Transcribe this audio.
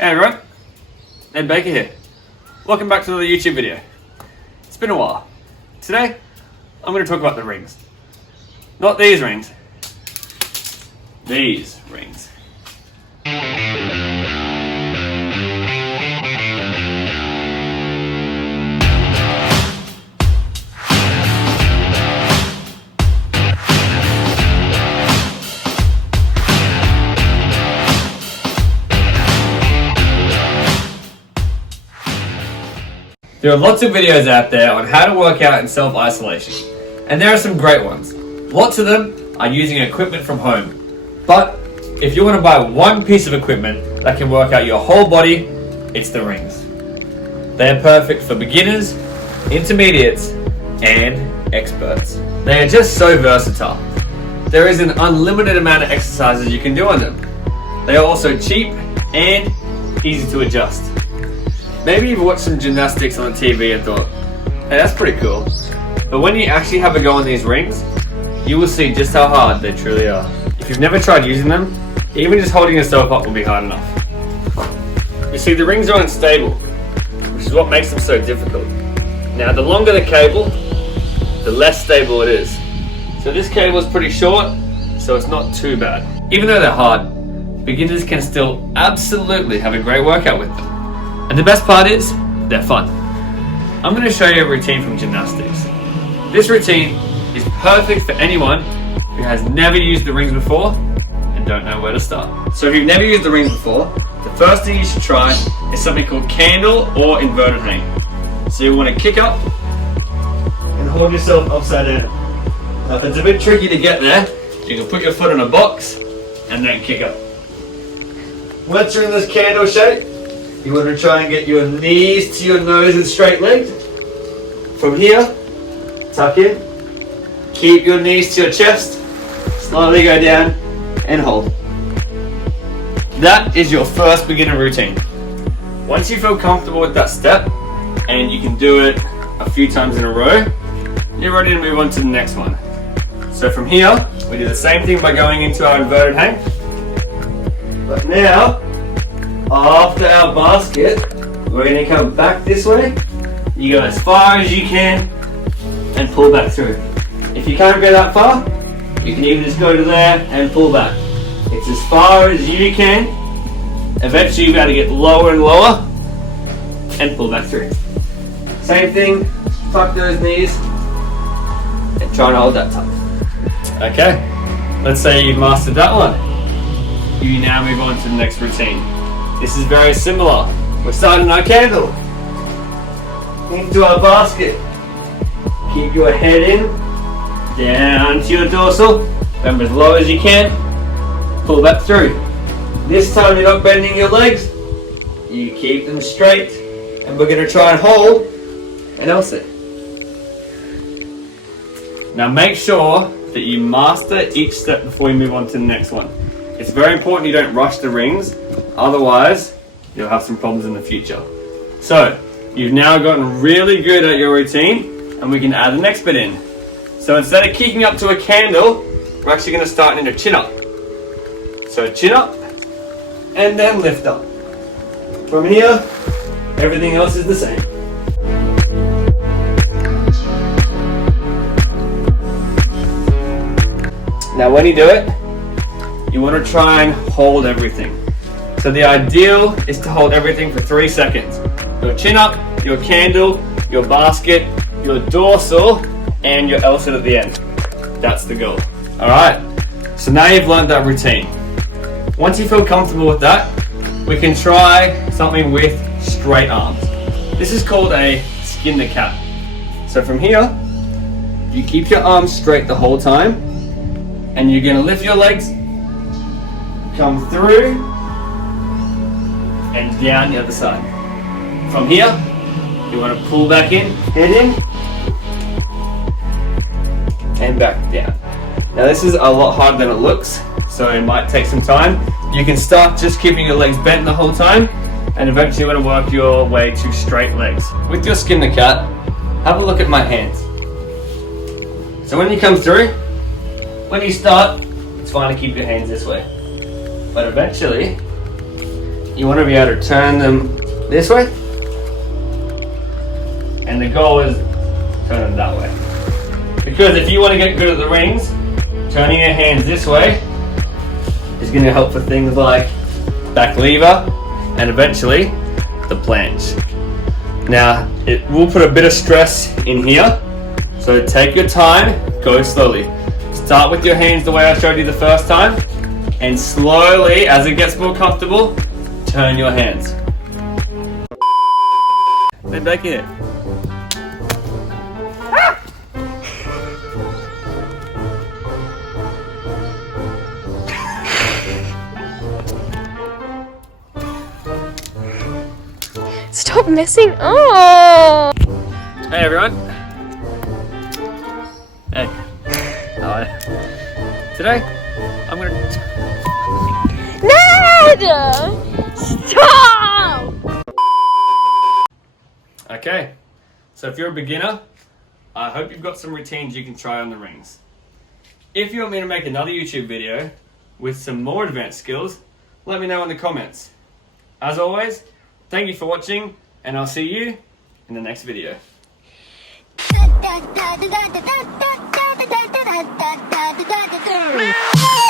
Hey everyone, Ed Baker here. Welcome back to another YouTube video. It's been a while. Today, I'm going to talk about the rings. Not these rings. These rings. There are lots of videos out there on how to work out in self-isolation, and there are some great ones. Lots of them are using equipment from home. But if you want to buy one piece of equipment that can work out your whole body, it's the rings. They are perfect for beginners, intermediates, and experts. They are just so versatile. There is an unlimited amount of exercises you can do on them. They are also cheap and easy to adjust. Maybe you've watched some gymnastics on the TV and thought, hey, that's pretty cool. But when you actually have a go on these rings, you will see just how hard they truly are. If you've never tried using them, even just holding yourself up will be hard enough. You see, the rings are unstable, which is what makes them so difficult. Now, the longer the cable, the less stable it is. So this cable is pretty short, so it's not too bad. Even though they're hard, beginners can still absolutely have a great workout with them. And the best part is, they're fun. I'm going to show you a routine from gymnastics. This routine is perfect for anyone who has never used the rings before and don't know where to start. So if you've never used the rings before, the first thing you should try is something called candle or inverted hang. So you want to kick up and hold yourself upside down. Now if it's a bit tricky to get there, you can put your foot in a box and then kick up. Once you're in this candle shape, you want to try and get your knees to your nose and straight legs. From here, tuck in. Keep your knees to your chest. Slowly go down and hold. That is your first beginner routine. Once you feel comfortable with that step, and you can do it a few times in a row, you're ready to move on to the next one. So from here, we do the same thing by going into our inverted hang. But now, after our basket, we're going to come back this way. You go as far as you can and pull back through. If you can't go that far, you can even just go to there and pull back. It's as far as you can. Eventually you've got to get lower and lower and pull back through. Same thing, tuck those knees and try and hold that tuck. Okay, let's say you've mastered that one. You now move on to the next routine. This is very similar. We're starting our candle. Into our basket. Keep your head in, down to your dorsal. Remember, as low as you can. Pull back through. This time you're not bending your legs. You keep them straight. And we're going to try and hold an L-sit. Now make sure that you master each step before you move on to the next one. It's very important you don't rush the rings. Otherwise, you'll have some problems in the future. So, you've now gotten really good at your routine, and we can add the next bit in. So instead of kicking up to a candle, we're actually going to start in a chin up. So chin up, and then lift up. From here, everything else is the same. Now when you do it, you want to try and hold everything. So the ideal is to hold everything for 3 seconds. Your chin up, your candle, your basket, your dorsal, and your L-sit at the end. That's the goal. Alright, so now you've learned that routine. Once you feel comfortable with that, we can try something with straight arms. This is called a skin the cat. So from here, you keep your arms straight the whole time, and you're going to lift your legs, come through, and down the other side. From here, you want to pull back in, head in, and back down. Now this is a lot harder than it looks, so it might take some time. You can start just keeping your legs bent the whole time, and eventually you want to work your way to straight legs. With your skin the cat, have a look at my hands. So when you come through, when you start, it's fine to keep your hands this way. But eventually, you want to be able to turn them this way. And the goal is turn them that way. Because if you want to get good at the rings, turning your hands this way is going to help for things like back lever and eventually the planche. Now, it will put a bit of stress in here, so take your time, go slowly. Start with your hands the way I showed you the first time, and slowly, as it gets more comfortable, turn your hands. Then back in it. Stop messing up! Hey everyone. Hey. How are you? Today, I'm gonna... Ned! Stop! Okay, so if you're a beginner, I hope you've got some routines you can try on the rings. If you want me to make another YouTube video with some more advanced skills, let me know in the comments. As always, thank you for watching, and I'll see you in the next video. No!